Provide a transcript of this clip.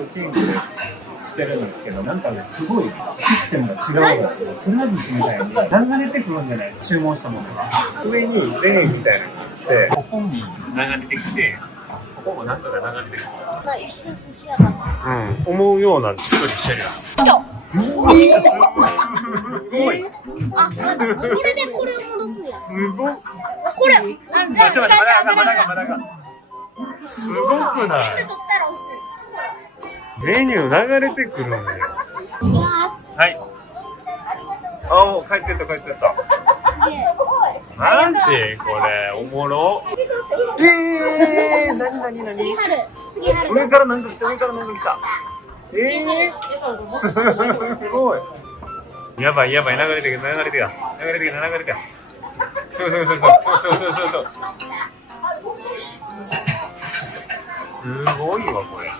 と研究してるんですけど、なんかね、すごいシステムが違うんですよ。くら寿司みたいに流れてくるんじゃない、注文したものが。上にレーンみたいなのがあって、ここに流れてきて、ここもなんかが流れてくる。まあ一瞬寿司屋だな。うん、思うような作りしてるやん。すごい。あ、これでこれを戻すんや。すごい。これ、違う違う、すごくない？全部取ったら押す。メニュー流れてくるんだよ。いきます。はい。あ、もう帰ってった。すげえ。マジこれ、おもろ。何次春。上からなんか来た。すごい。やばい、流れてきた。そう。すごいわ、これ。